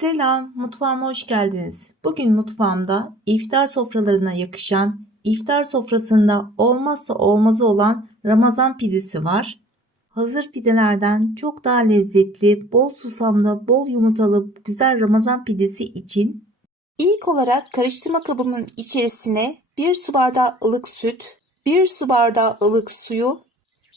Selam, mutfağıma hoş geldiniz. Bugün mutfağımda iftar sofralarına yakışan, iftar sofrasında olmazsa olmazı olan Ramazan pidesi var. Hazır pidelerden çok daha lezzetli, bol susamlı, bol yumurtalı güzel Ramazan pidesi için İlk olarak karıştırma kabımın içerisine 1 su bardağı ılık süt, 1 su bardağı ılık suyu,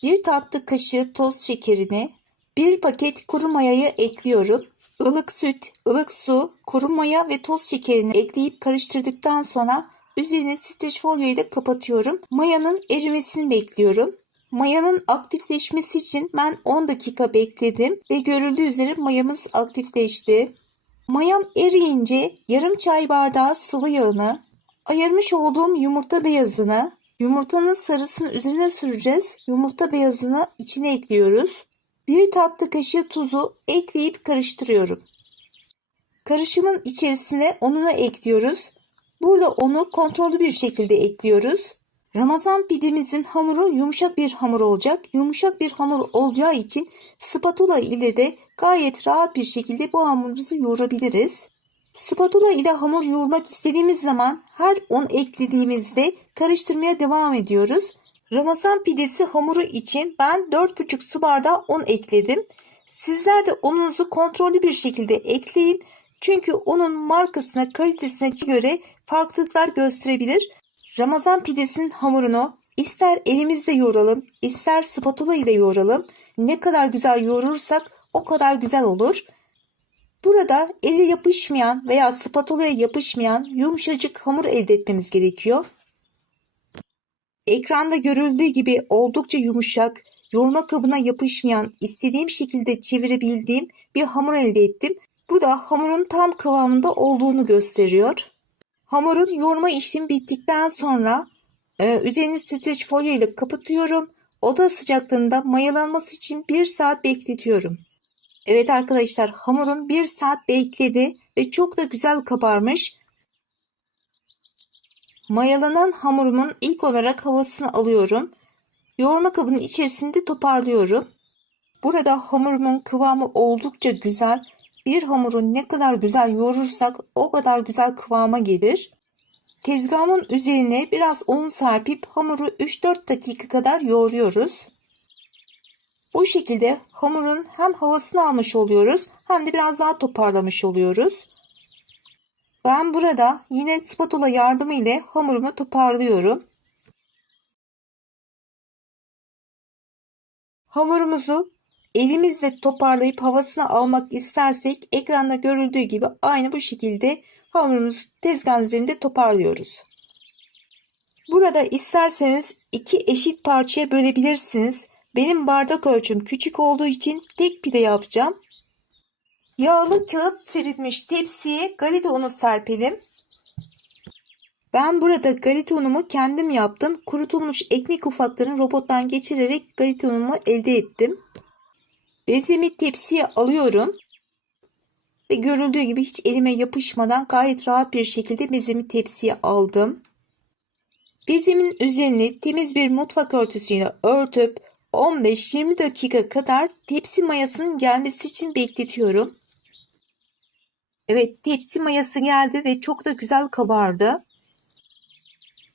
1 tatlı kaşığı toz şekerini, 1 paket kuru mayayı ekliyorum. Ilık süt, ılık su, kuru maya ve toz şekerini ekleyip karıştırdıktan sonra üzerine streç folyo ile kapatıyorum. Mayanın erimesini bekliyorum. Mayanın aktifleşmesi için ben 10 dakika bekledim ve görüldüğü üzere mayamız aktifleşti. Mayam eriyince yarım çay bardağı sıvı yağını, ayırmış olduğum yumurta beyazını, yumurtanın sarısını üzerine süreceğiz. Yumurta beyazını içine ekliyoruz. Bir tatlı kaşığı tuzu ekleyip karıştırıyorum. Karışımın içerisine ununu ekliyoruz. Burada onu kontrollü bir şekilde ekliyoruz. Ramazan pidemizin hamuru yumuşak bir hamur olacak. Yumuşak bir hamur olacağı için spatula ile de gayet rahat bir şekilde bu hamurumuzu yoğurabiliriz. Spatula ile hamur yoğurmak istediğimiz zaman her un eklediğimizde karıştırmaya devam ediyoruz. Ramazan pidesi hamuru için ben 4,5 su bardağı un ekledim. Sizler de ununuzu kontrollü bir şekilde ekleyin. Çünkü unun markasına, kalitesine göre farklılıklar gösterebilir. Ramazan pidesinin hamurunu ister elimizle yoğuralım, ister spatula ile yoğuralım. Ne kadar güzel yoğurursak o kadar güzel olur. Burada ele yapışmayan veya spatulaya yapışmayan yumuşacık hamur elde etmemiz gerekiyor. Ekranda görüldüğü gibi oldukça yumuşak, yoğurma kabına yapışmayan, istediğim şekilde çevirebildiğim bir hamur elde ettim. Bu da hamurun tam kıvamında olduğunu gösteriyor. Hamurun yoğurma işlemi bittikten sonra e, üzerini streç folyo ile kapatıyorum. Oda sıcaklığında mayalanması için 1 saat bekletiyorum. Evet arkadaşlar hamurun 1 saat bekledi ve çok da güzel kabarmış. Mayalanan hamurumun ilk olarak havasını alıyorum. Yoğurma kabının içerisinde toparlıyorum. Burada hamurumun kıvamı oldukça güzel. Bir hamuru ne kadar güzel yoğurursak o kadar güzel kıvama gelir. Tezgahımın üzerine biraz un serpip hamuru 3-4 dakika kadar yoğuruyoruz. Bu şekilde hamurun hem havasını almış oluyoruz hem de biraz daha toparlamış oluyoruz. Ben burada yine spatula yardımı ile hamurumu toparlıyorum. Hamurumuzu elimizle toparlayıp havasını almak istersek ekranda görüldüğü gibi aynı bu şekilde hamurumuzu tezgahın üzerinde toparlıyoruz. Burada isterseniz iki eşit parçaya bölebilirsiniz. Benim bardak ölçüm küçük olduğu için tek pide yapacağım. Yağlı kağıt serilmiş tepsiye galeta unu serpelim. Ben burada galeta unumu kendim yaptım. Kurutulmuş ekmek ufaklarını robottan geçirerek galeta unumu elde ettim. Bezemi tepsiye alıyorum. Ve görüldüğü gibi hiç elime yapışmadan gayet rahat bir şekilde bezemi tepsiye aldım. Bezemin üzerini temiz bir mutfak örtüsüyle örtüp 15-20 dakika kadar tepsi mayasının gelmesi için bekletiyorum. Evet tepsi mayası geldi ve çok da güzel kabardı.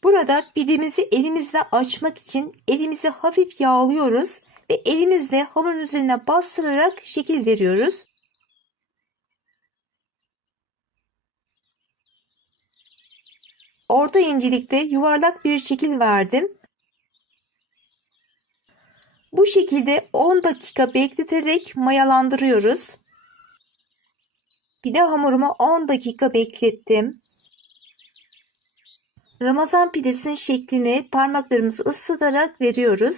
Burada pidemizi elimizle açmak için elimizi hafif yağlıyoruz ve elimizle hamurun üzerine bastırarak şekil veriyoruz. Orta incelikte yuvarlak bir şekil verdim. Bu şekilde 10 dakika bekleterek mayalandırıyoruz. Pide hamurumu 10 dakika beklettim. Ramazan pidesinin şeklini parmaklarımızı ıslatarak veriyoruz.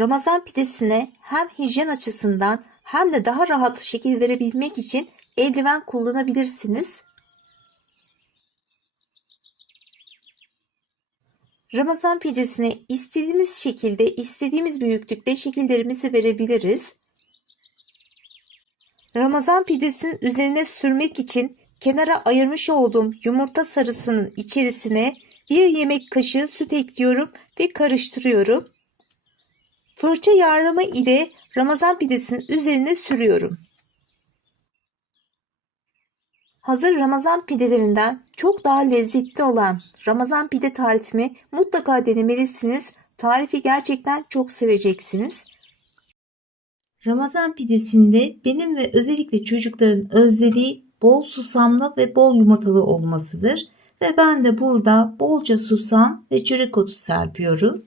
Ramazan pidesine hem hijyen açısından hem de daha rahat şekil verebilmek için eldiven kullanabilirsiniz. Ramazan pidesine istediğimiz şekilde, istediğimiz büyüklükte şekillerimizi verebiliriz. Ramazan pidesinin üzerine sürmek için kenara ayırmış olduğum yumurta sarısının içerisine bir yemek kaşığı süt ekliyorum ve karıştırıyorum. Fırça yardımı ile Ramazan pidesinin üzerine sürüyorum. Hazır Ramazan pidelerinden çok daha lezzetli olan Ramazan pide tarifimi mutlaka denemelisiniz. Tarifi gerçekten çok seveceksiniz. Ramazan pidesinde benim ve özellikle çocukların özlediği bol susamlı ve bol yumurtalı olmasıdır. Ve ben de burada bolca susam ve çörek otu serpiyorum.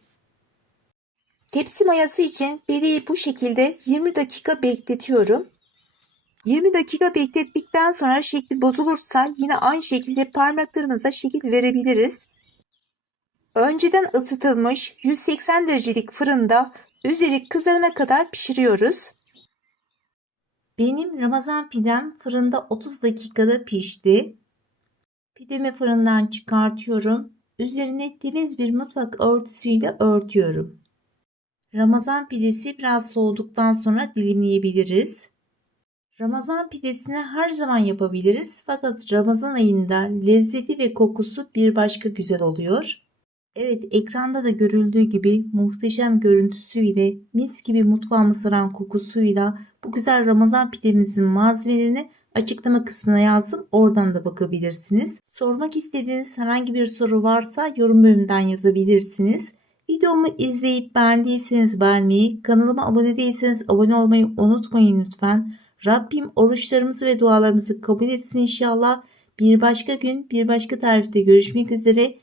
Tepsi mayası için pideyi bu şekilde 20 dakika bekletiyorum. 20 dakika beklettikten sonra şekli bozulursa yine aynı şekilde parmaklarımızla şekil verebiliriz. Önceden ısıtılmış 180 derecelik fırında üzeri kızarana kadar pişiriyoruz. Benim Ramazan pidem fırında 30 dakikada pişti. Pidemi fırından çıkartıyorum. Üzerine temiz bir mutfak örtüsüyle örtüyorum. Ramazan pidesi biraz soğuduktan sonra dilimleyebiliriz. Ramazan pidesini her zaman yapabiliriz fakat Ramazan ayında lezzeti ve kokusu bir başka güzel oluyor. Evet ekranda da görüldüğü gibi muhteşem görüntüsüyle mis gibi mutfağımı saran kokusuyla bu güzel Ramazan pidemizin malzemelerini açıklama kısmına yazdım. Oradan da bakabilirsiniz. Sormak istediğiniz herhangi bir soru varsa yorum bölümünden yazabilirsiniz. Videomu izleyip beğendiyseniz beğenmeyi, kanalıma abone değilseniz abone olmayı unutmayın lütfen. Rabbim oruçlarımızı ve dualarımızı kabul etsin inşallah. Bir başka gün, bir başka tarifte görüşmek üzere.